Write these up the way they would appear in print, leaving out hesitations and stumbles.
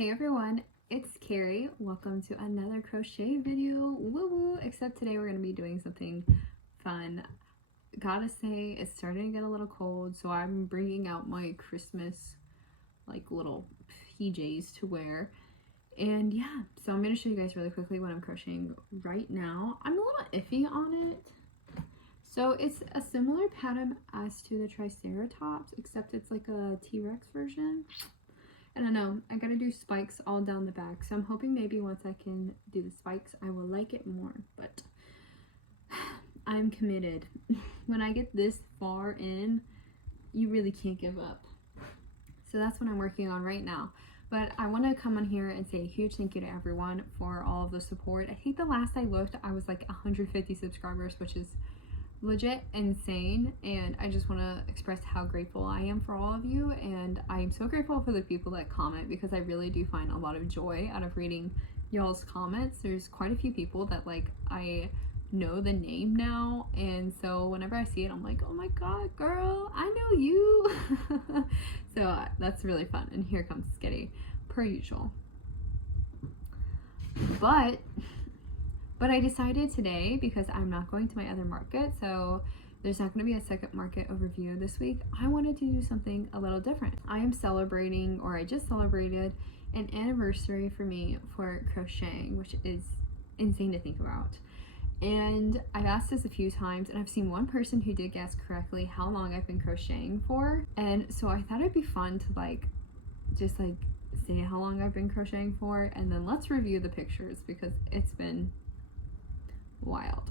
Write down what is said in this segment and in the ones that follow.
Hey everyone, it's Carrie. Welcome to another crochet video. Woo woo! Except today we're going to be doing something fun. Gotta say, it's starting to get a little cold, so I'm bringing out my Christmas little PJs to wear. And yeah, so I'm going to show you guys really quickly what I'm crocheting right now. I'm a little iffy on it. So it's a similar pattern as to the Triceratops, except it's like a T-Rex version. I don't know, I gotta do spikes all down the back, so I'm hoping maybe once I can do the spikes I will like it more, but I'm committed. When I get this far in, you really can't give up. So that's what I'm working on right now. But I want to come on here and say a huge thank you to everyone for all of the support. I think the last I looked I was like 150 subscribers, which is legit insane, and I just want to express how grateful I am for all of you, and I am so grateful for the people that comment, because I really do find a lot of joy out of reading y'all's comments. There's quite a few people that I know the name now, and so whenever I see it I'm like, oh my god girl, I know you. So that's really fun. And here comes Skitty per usual. But I decided today, because I'm not going to my other market, so there's not going to be a second market overview this week, I wanted to do something a little different. I am celebrating, or I just celebrated, an anniversary for me for crocheting, which is insane to think about. And I've asked this a few times, and I've seen one person who did guess correctly how long I've been crocheting for. And so I thought it'd be fun to just say how long I've been crocheting for, and then let's review the pictures, because it's been wild.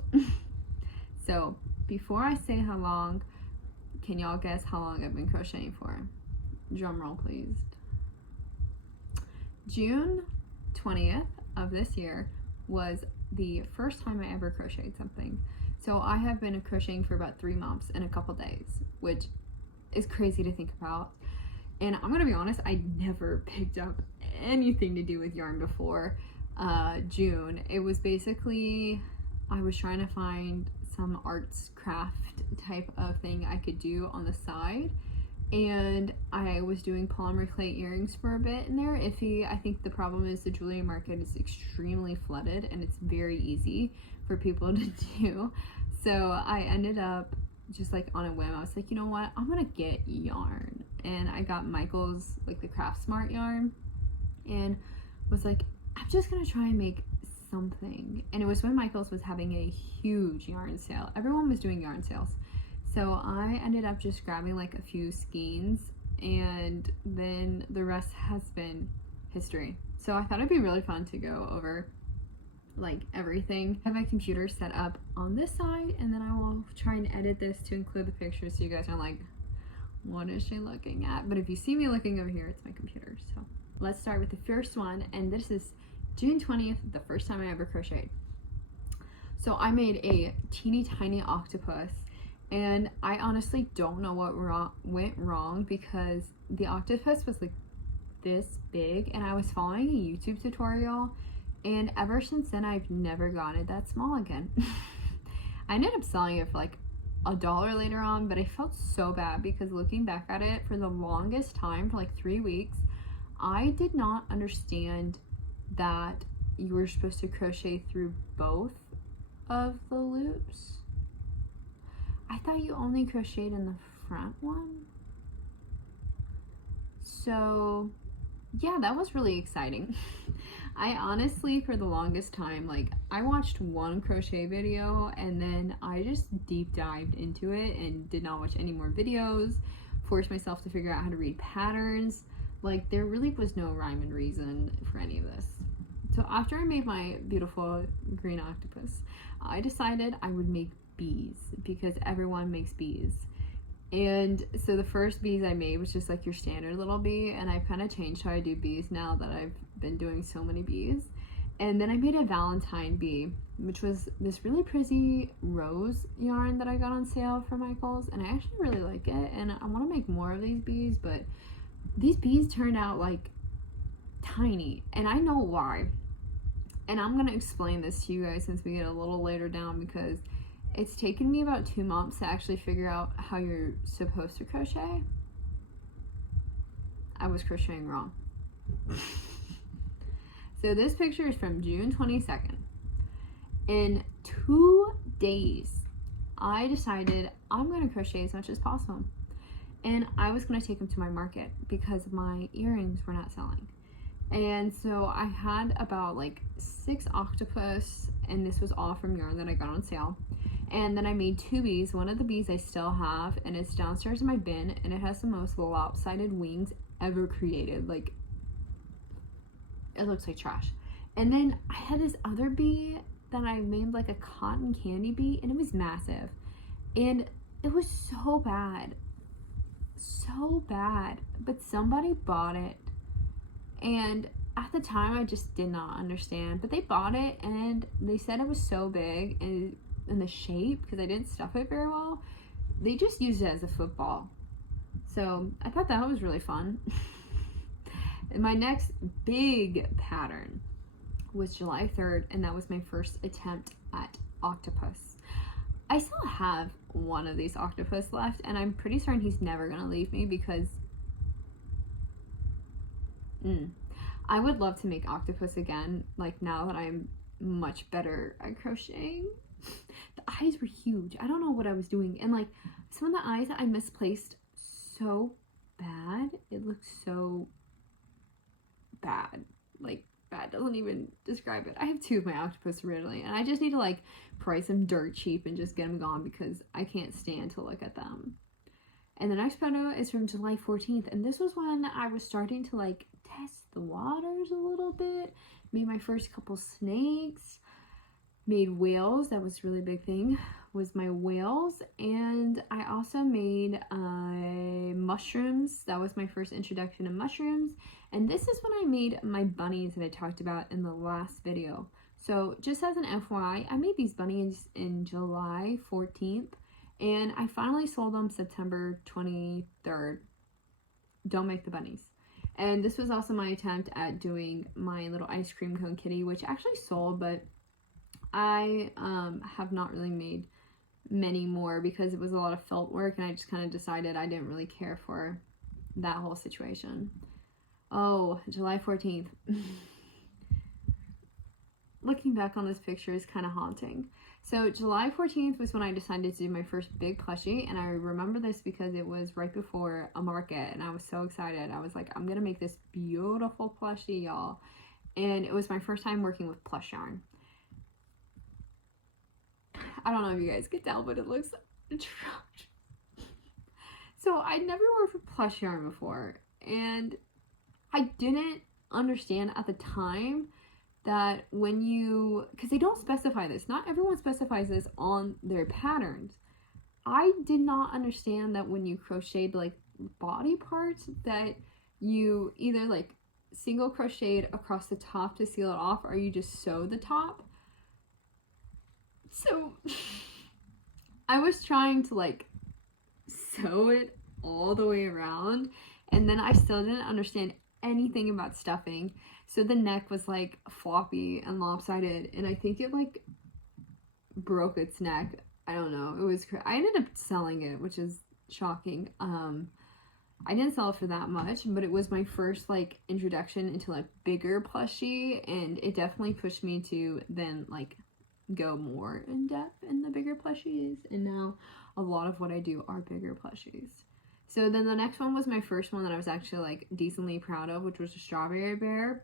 So before I say how long, can y'all guess how long I've been crocheting for? Drum roll please. June 20th of this year was the first time I ever crocheted something. So I have been crocheting for about 3 months and a couple days, which is crazy to think about. And I'm gonna be honest, I never picked up anything to do with yarn before June. It was basically, I was trying to find some arts craft type of thing I could do on the side, and I was doing polymer clay earrings for a bit, and they're iffy. I think the problem is the jewelry market is extremely flooded, and it's very easy for people to do. So I ended up just on a whim, I was like, you know what, I'm gonna get yarn, and I got Michael's the Craft Smart yarn, and was like, I'm just gonna try and make something. And it was when Michael's was having a huge yarn sale. Everyone was doing yarn sales, so I ended up just grabbing a few skeins, and then the rest has been history. So I thought it'd be really fun to go over everything. I have my computer set up on this side, and then I will try and edit this to include the pictures, so you guys are like, what is she looking at? But if you see me looking over here, it's my computer. So let's start with the first one, and this is June 20th, the first time I ever crocheted. So I made a teeny tiny octopus, and I honestly don't know what went wrong, because the octopus was this big, and I was following a YouTube tutorial, and ever since then I've never gotten it that small again. I ended up selling it for $1 later on, but I felt so bad, because looking back at it, for the longest time, for 3 weeks, I did not understand that you were supposed to crochet through both of the loops. I thought you only crocheted in the front one. So yeah, that was really exciting. I honestly, for the longest time, I watched one crochet video, and then I just deep dived into it and did not watch any more videos, forced myself to figure out how to read patterns. There really was no rhyme and reason for any of this. So after I made my beautiful green octopus, I decided I would make bees, because everyone makes bees. And so the first bees I made was just your standard little bee, and I've kind of changed how I do bees now that I've been doing so many bees. And then I made a Valentine bee, which was this really pretty rose yarn that I got on sale from Michael's, and I actually really like it, and I want to make more of these bees. But these bees turned out tiny, and I know why, and I'm gonna explain this to you guys since we get a little later down, because it's taken me about 2 months to actually figure out how you're supposed to crochet. I was crocheting wrong. So this picture is from June 22nd. In 2 days, I decided I'm going to crochet as much as possible. And I was going to take them to my market because my earrings were not selling. And so I had about like 6 octopus, and this was all from yarn that I got on sale. And then I made 2 bees. One of the bees I still have, and it's downstairs in my bin, and it has the most lopsided wings ever created. Like, it looks like trash. And then I had this other bee that I made like a cotton candy bee, and it was massive. And it was so bad. So bad. But somebody bought it. And at the time, I just did not understand. But they bought it, and they said it was so big and in the shape, because I didn't stuff it very well, they just used it as a football. So I thought that was really fun. And my next big pattern was July 3rd, and that was my first attempt at octopus. I still have one of these octopus left, and I'm pretty certain he's never gonna leave me because I would love to make octopus again, like now that I'm much better at crocheting. The eyes were huge. I don't know what I was doing, and like some of the eyes I misplaced so bad. It looked so bad, like bad doesn't even describe it. I have 2 of my octopus originally, and I just need to like price them dirt cheap and just get them gone because I can't stand to look at them. And the next photo is from July 14th, and this was when I was starting to like test the waters a little bit, made my first couple snakes, made whales. That was a really big thing, was my whales. And I also made mushrooms. That was my first introduction to mushrooms. And this is when I made my bunnies that I talked about in the last video. So just as an FYI, I made these bunnies in July 14th, and I finally sold them September 23rd. Don't make the bunnies. And this was also my attempt at doing my little ice cream cone kitty, which actually sold, but I have not really made many more because it was a lot of felt work, and I just kind of decided I didn't really care for that whole situation. Oh, July 14th. Looking back on this picture is kind of haunting. So July 14th was when I decided to do my first big plushie, and I remember this because it was right before a market, and I was so excited. I was like, I'm gonna make this beautiful plushie, y'all. And it was my first time working with plush yarn. I don't know if you guys can tell, but it looks atrocious. So I'd never worked with plush yarn before, and I didn't understand at the time that when you, because they don't specify this, not everyone specifies this on their patterns. I did not understand that when you crocheted like body parts, that you either like single crocheted across the top to seal it off, or you just sew the top. So I was trying to like sew it all the way around, and then I still didn't understand anything about stuffing. So the neck was like floppy and lopsided, and I think it like broke its neck. I don't know. It was I ended up selling it, which is shocking. I didn't sell it for that much, but it was my first like introduction into like bigger plushie, and it definitely pushed me to then like go more in depth in the bigger plushies, and now a lot of what I do are bigger plushies. So then the next one was my first one that I was actually like decently proud of, which was a strawberry bear.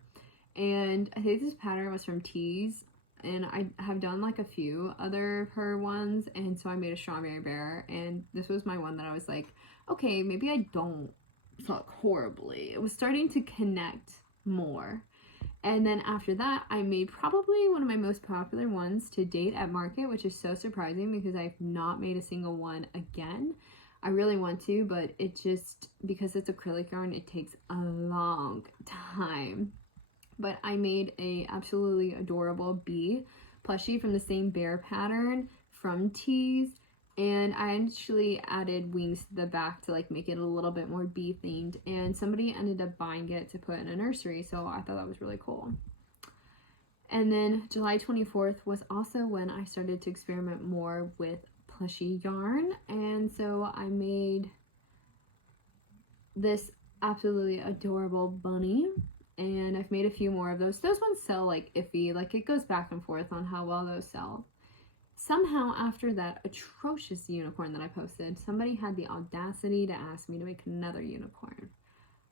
And I think this pattern was from Tees, and I have done like a few other of her ones, and so I made a strawberry bear, and this was my one that I was like, okay, maybe I don't suck horribly. It was starting to connect more. And then after that, I made probably one of my most popular ones to date at market, which is so surprising because I've not made a single one again. I really want to, but it just, because it's acrylic yarn, it takes a long time. But I made a absolutely adorable bee plushie from the same bear pattern from Tees, and I actually added wings to the back to like make it a little bit more bee themed, and somebody ended up buying it to put in a nursery, so I thought that was really cool. And then July 24th was also when I started to experiment more with plushie yarn, and so I made this absolutely adorable bunny, and I've made a few more of those. Those ones sell like iffy, like it goes back and forth on how well those sell. Somehow after that atrocious unicorn that I posted, somebody had the audacity to ask me to make another unicorn.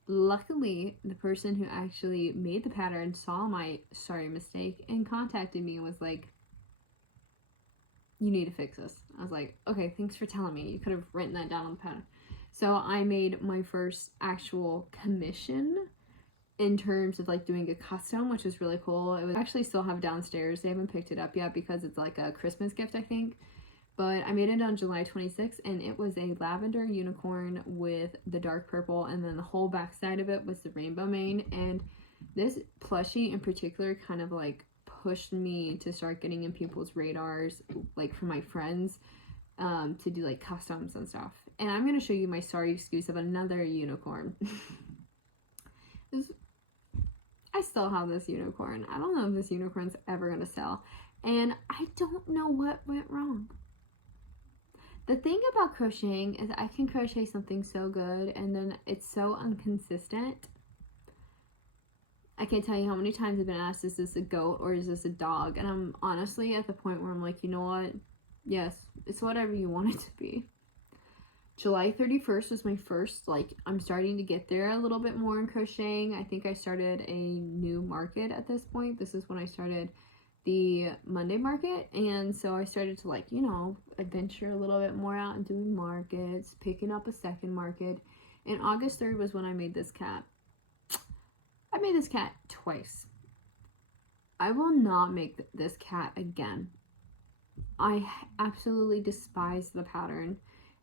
Luckily, the person who actually made the pattern saw my mistake and contacted me and was like, you need to fix this. I was like, okay, thanks for telling me. You could have written that down on the pattern. So I made my first actual commission in terms of like doing a custom, which was really cool. It was actually still have downstairs. They haven't picked it up yet because it's like a Christmas gift, I think. But I made it on July 26th, and it was a lavender unicorn with the dark purple, and then the whole back side of it was the rainbow mane. And this plushie in particular kind of like pushed me to start getting in people's radars, like for my friends, to do like customs and stuff. And I'm going to show you my sorry excuse of another unicorn. I still have this unicorn. I don't know if this unicorn's ever going to sell. And I don't know what went wrong. The thing about crocheting is I can crochet something so good and then it's so inconsistent. I can't tell you how many times I've been asked, is this a goat or is this a dog? And I'm honestly at the point where I'm like, you know what? Yes, it's whatever you want it to be. July 31st was my first, like, I'm starting to get there a little bit more in crocheting. I think I started a new market at this point. This is when I started the Monday market, and so I started to, like, you know, adventure a little bit more out and doing markets, picking up a second market. And August 3rd was when I made this cat. I made this cat twice. I will not make this cat again. I absolutely despise the pattern,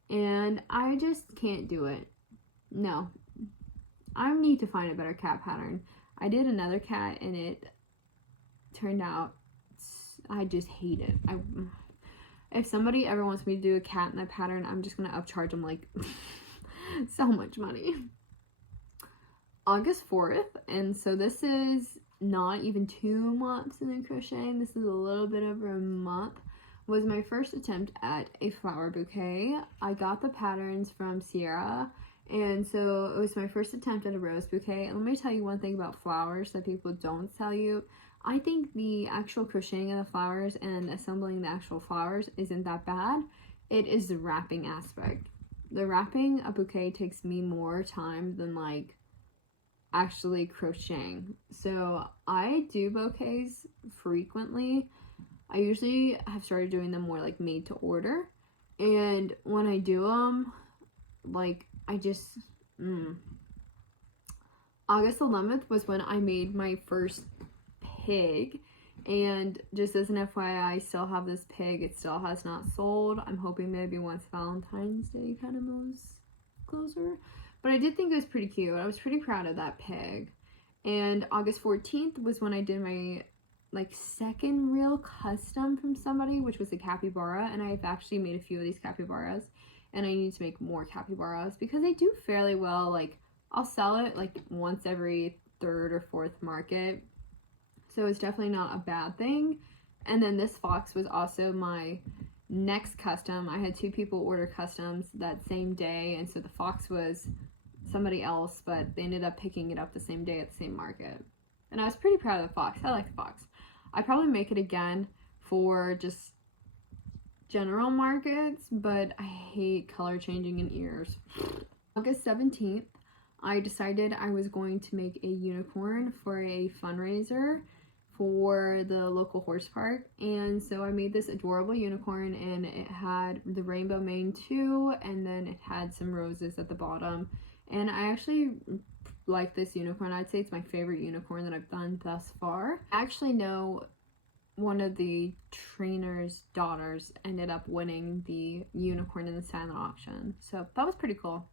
and I just can't do it. No. I need to find a better cat pattern. I did another cat, and it turned out, I just hate it. If somebody ever wants me to do a cat in that pattern, I'm just going to upcharge them, like, so much money. August 4th, and so this is not even 2 months in crocheting. This is a little bit over a month. Was my first attempt at a flower bouquet. I got the patterns from Sierra, and so it was my first attempt at a rose bouquet. And let me tell you one thing about flowers that people don't tell you. I think the actual crocheting of the flowers and assembling the actual flowers isn't that bad. It is the wrapping aspect. The wrapping a bouquet takes me more time than like actually crocheting. So I do bouquets frequently. I usually have started doing them more like made to order, and when I do them, like, I just August 11th was when I made my first pig, and just as an FYI, I still have this pig. It still has not sold. I'm hoping maybe once Valentine's Day kind of moves closer, but I did think it was pretty cute. I was pretty proud of that pig. And August 14th was when I did my like second real custom from somebody, which was a capybara, and I've actually made a few of these capybaras, and I need to make more capybaras because they do fairly well. Like, I'll sell it like once every third or fourth market, so it's definitely not a bad thing. And then this fox was also my next custom. I had 2 people order customs that same day, and so the fox was somebody else, but they ended up picking it up the same day at the same market. And I was pretty proud of the fox. I like the fox. I probably make it again for just general markets, but I hate color changing in ears. August 17th, I decided I was going to make a unicorn for a fundraiser for the local horse park. And so I made this adorable unicorn, and it had the rainbow mane too, and then it had some roses at the bottom. And I actually like this unicorn. I'd say it's my favorite unicorn that I've done thus far. I actually know one of the trainer's daughters ended up winning the unicorn in the silent auction, so that was pretty cool.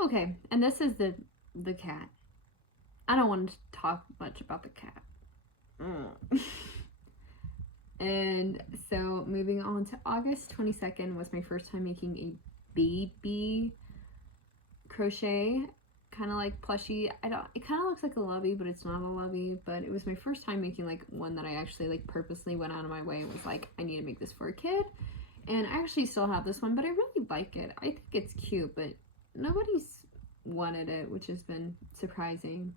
Okay, and this is the cat. I don't want to talk much about the cat. And so moving on to August 22nd was my first time making a baby crochet, kind of like plushie. It kind of looks like a lovey, but it's not a lovey. But it was my first time making like one that I actually like purposely went out of my way and was like, I need to make this for a kid. And I actually still have this one, but I really like it. I think it's cute, but nobody's wanted it, which has been surprising.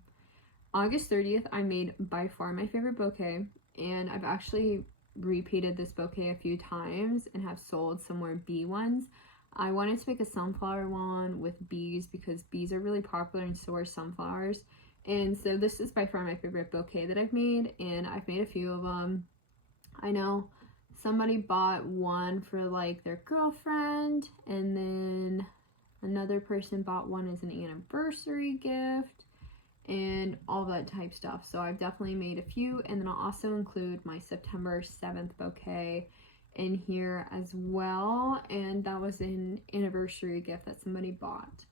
August 30th, I made by far my favorite bouquet, and I've actually repeated this bouquet a few times and have sold some more bee ones. I wanted to make a sunflower one with bees because bees are really popular and so are sunflowers. And so this is by far my favorite bouquet that I've made, and I've made a few of them. I know somebody bought one for like their girlfriend, and then another person bought one as an anniversary gift and all that type stuff. So I've definitely made a few, and then I'll also include my September 7th bouquet in here as well, and that was an anniversary gift that somebody bought.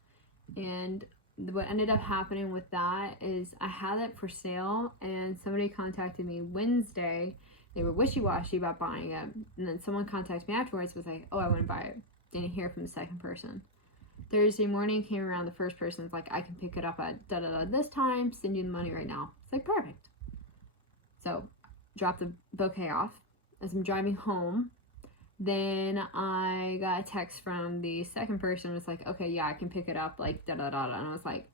And what ended up happening with that is I had it for sale, and somebody contacted me Wednesday. They were wishy-washy about buying it, and then someone contacted me afterwards, was like, oh, I want to buy it. Didn't hear from the second person. Thursday morning came around, the first person's like, I can pick it up at da-da-da this time, send you the money right now. It's like, perfect. So, dropped the bouquet off. As I'm driving home, then I got a text from the second person. It was like, okay, yeah, I can pick it up, like, da-da-da-da. And I was like,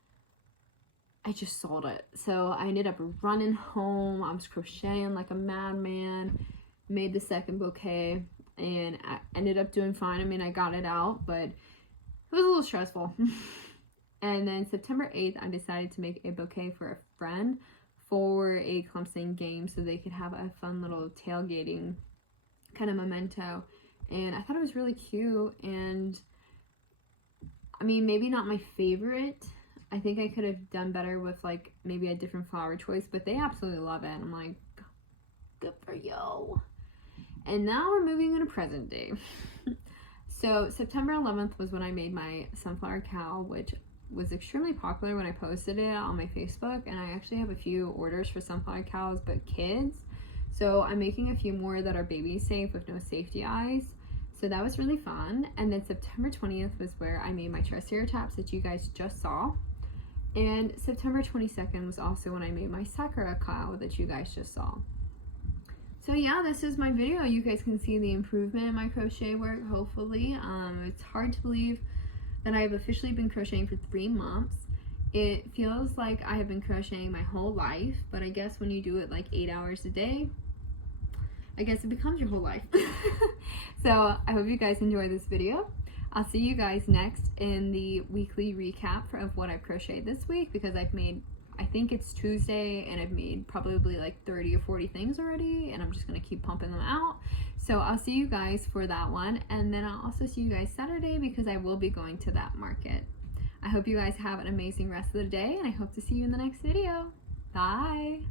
I just sold it. So I ended up running home. I was crocheting like a madman, made the second bouquet, and I ended up doing fine. I mean, I got it out, but it was a little stressful. And then September 8th, I decided to make a bouquet for a friend for a Clemson game so they could have a fun little tailgating kind of memento. And I thought it was really cute, and I mean, maybe not my favorite. I think I could have done better with like maybe a different flower choice, but they absolutely love it. I'm like, good for you. And now we're moving into present day. So September 11th was when I made my sunflower cow, which was extremely popular when I posted it on my Facebook, and I actually have a few orders for sunflower cows, but kids. So I'm making a few more that are baby safe with no safety eyes. So that was really fun. And then September 20th was where I made my triceratops that you guys just saw. And September 22nd was also when I made my sakura cow that you guys just saw. So yeah, this is my video. You guys can see the improvement in my crochet work, hopefully. It's hard to believe that I have officially been crocheting for 3 months. It feels like I have been crocheting my whole life, but I guess when you do it like 8 hours a day, I guess it becomes your whole life. So I hope you guys enjoy this video. I'll see you guys next in the weekly recap of what I've crocheted this week, because I've made, I think it's Tuesday, and I've made probably like 30 or 40 things already, and I'm just gonna keep pumping them out. So I'll see you guys for that one, and then I'll also see you guys Saturday because I will be going to that market. I hope you guys have an amazing rest of the day, and I hope to see you in the next video. Bye!